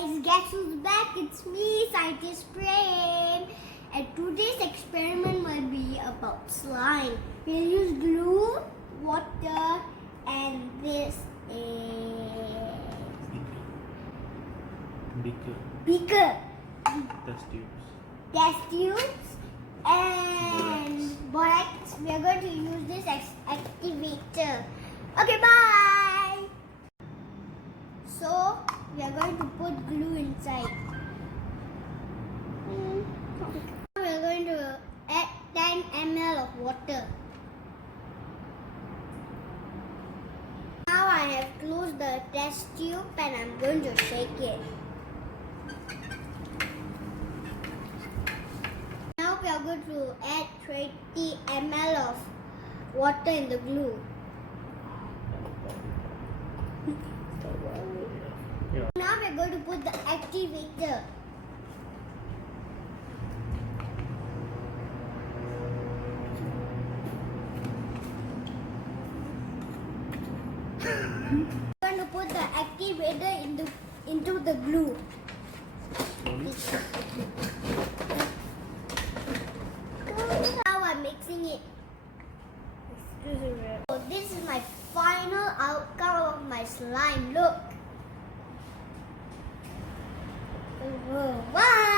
guys, guess who's back? It's me, Scientist Prem. And today's experiment will be about slime. We'll use glue, water, and this beaker, test tubes, and borax. We are going to use this activator. Okay, bye. So we are going to put glue inside. We are going to add 10 ml of water. Now I have closed the test tube and I'm going to shake it. Now we are going to add 20 ml of water in the glue. Now we are going to put the activator. We are going to put the activator into the glue. Now I'm mixing it. So this is my final outcome of my slime. Look. Wow.